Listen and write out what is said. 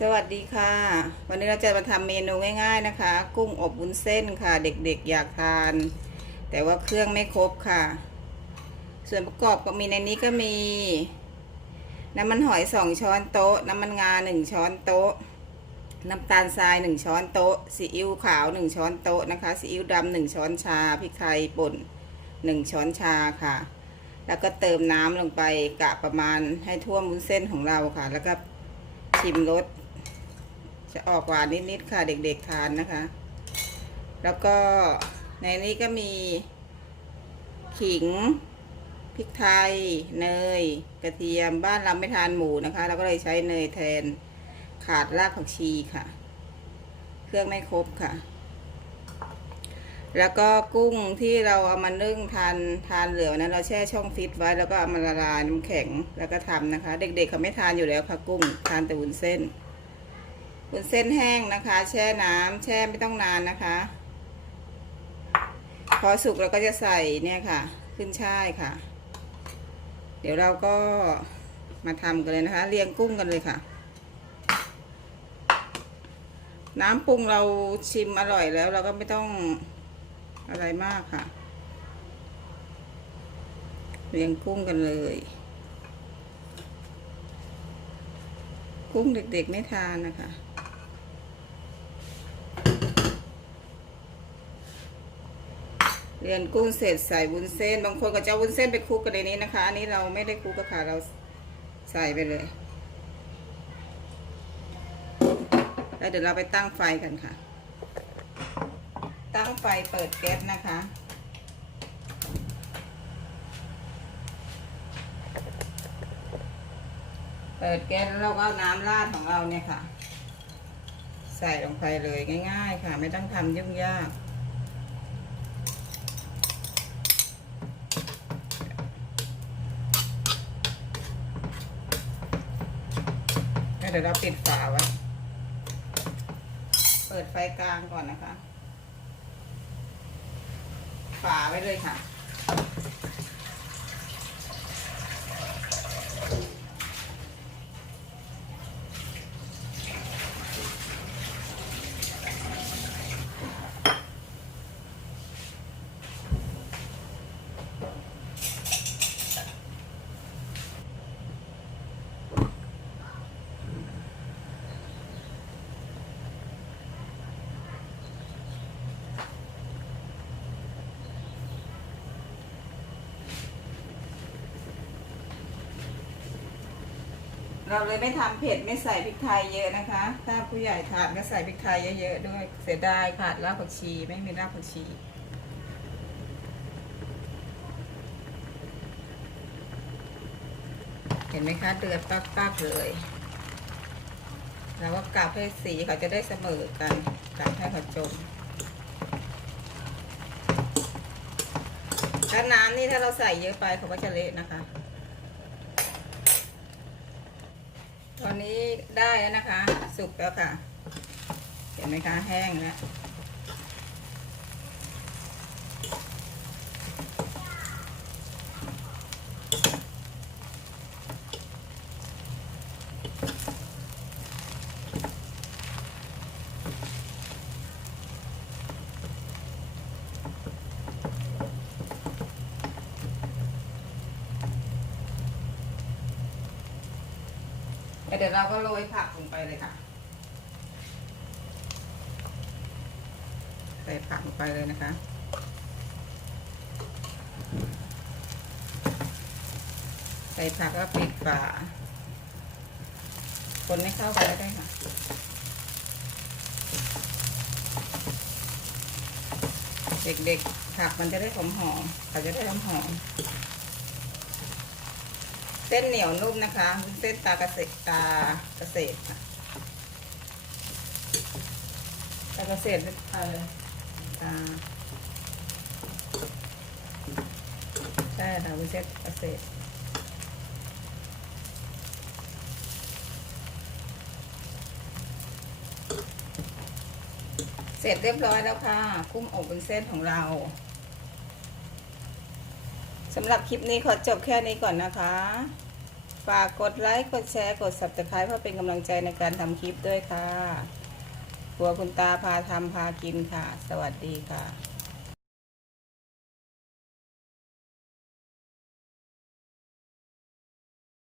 สวัสดีค่ะ วันนี้เราจะมาทำเมนูง่าย ๆนะคะ กุ้งอบวุ้นเส้นค่ะ เด็กๆอยากทาน แต่ว่าเครื่องไม่ครบค่ะ ส่วนประกอบก็มีในนี้ก็มี น้ำมันหอยสองช้อนโต๊ะ น้ำมันงาหนึ่งช้อนโต๊ะ น้ำตาลทรายหนึ่งช้อนโต๊ะซีอิ๊วขาวหนึ่งช้อนโต๊ะนะคะซีอิ๊วดำหนึ่งช้อนชาพริกไทยป่นหนึ่งช้อนชาค่ะ แล้วก็เติมน้ำลงไปกะประมาณให้ท่วมวุ้นเส้นของเราค่ะ แล้วก็ชิมรส จะออกหวานนิดๆค่ะเด็กๆทานนะคะ แล้วก็ในนี้ก็มี ขิงพริกไทย เนย กระเทียมบ้านเราไม่ทานหมูนะคะ เราก็เลยใช้เนยแทนขาดรากผักชีค่ะ เครื่องไม่ครบค่ะ แล้วก็กุ้งที่เราเอามานึ่งทานทานเหลือนั้น เราแช่ช่องฟิตไว้แล้วก็เอามาละลายน้ำแข็งแล้วก็ทำนะคะ เด็กๆเขาไม่ทานอยู่แล้วค่ะกุ้งทานแต่วุ้นเส้น วุ้นเส้นแห้งนะคะ แช่น้ำแช่ไม่ต้องนานนะคะ พอสุกเราก็จะใส่เนี่ยค่ะ ขึ้นช่ายค่ะ เดี๋ยวเราก็มาทำกันเลยนะคะ เรียงกุ้งกันเลยค่ะ น้ำปรุงเราชิมอร่อยแล้วเราก็ไม่ต้องอะไรมากค่ะ เรียงกุ้งกันเลย กุ้งเด็กๆไม่ทานนะคะ เรียนกุ้งเสร็จใส่วุ้นเส้น บางคนก็จะวุ้นเส้นไปคลุกกันในนี้นะคะ อันนี้เราไม่ได้คลุกก็ค่ะเราใส่ไปเลยแล้วเดี๋ยวเราไปตั้งไฟกันค่ะ ตั้งไฟเปิดแก๊สนะคะเปิดแก๊สแล้วเราก็เอาน้ำราดของเราเนี่ยค่ะ ใส่ลงไปเลยง่าย ๆ ค่ะ ไม่ต้องทำยุ่งยาก แล้วเดี๋ยวเราปิดฝาไว้ เปิดไฟกลางก่อนนะคะ ฝาไว้เลยค่ะ เราเลยไม่ทำเผ็ดไม่ใส่พริกไทยเยอะนะคะ ถ้าผู้ใหญ่ทานก็ใส่พริกไทยเยอะๆด้วยเสียดายขาดรากผักชีไม่มีรากผักชีเห็นไหมคะเดือดปักๆเลยแล้วก็กลับให้สีเขาจะได้เสมอกันกลับให้เขาจมถ้าน้ำนี่ถ้าเราใส่เยอะไปเขาก็จะเละนะคะ ตอนนี้ได้แล้วนะคะ สุกแล้วค่ะ เห็นไหมคะแห้งแล้ว ดี๋ยวเราก็โรยผักลงไปเลยค่ะ ใส่ผักลงไปเลยนะคะ ใส่ผักแล้วปิดฝาคนไม่เข้ากันได้ค่ะเด็กๆผักมันจะได้หอมหอมๆเขาจะได้หอมหอม เส้นเหนียวนุ่มนะคะ เส้นตากระเสกตากระเสดค่ะตากระเสดเป็นอะไรตาใช่ค่ะวุ้นเส้นกระเสดเสร็จเรียบร้อยแล้วค่ะ กุ้งอบวุ้นเส้นของเรา สำหรับคลิปนี้ขอจบแค่นี้ก่อนนะคะ ฝากกดไลค์ กดแชร์ กด subscribe เพื่อเป็นกำลังใจในการทำคลิปด้วยค่ะครัวคุณตาพาทำพากินค่ะ สวัสดีค่ะ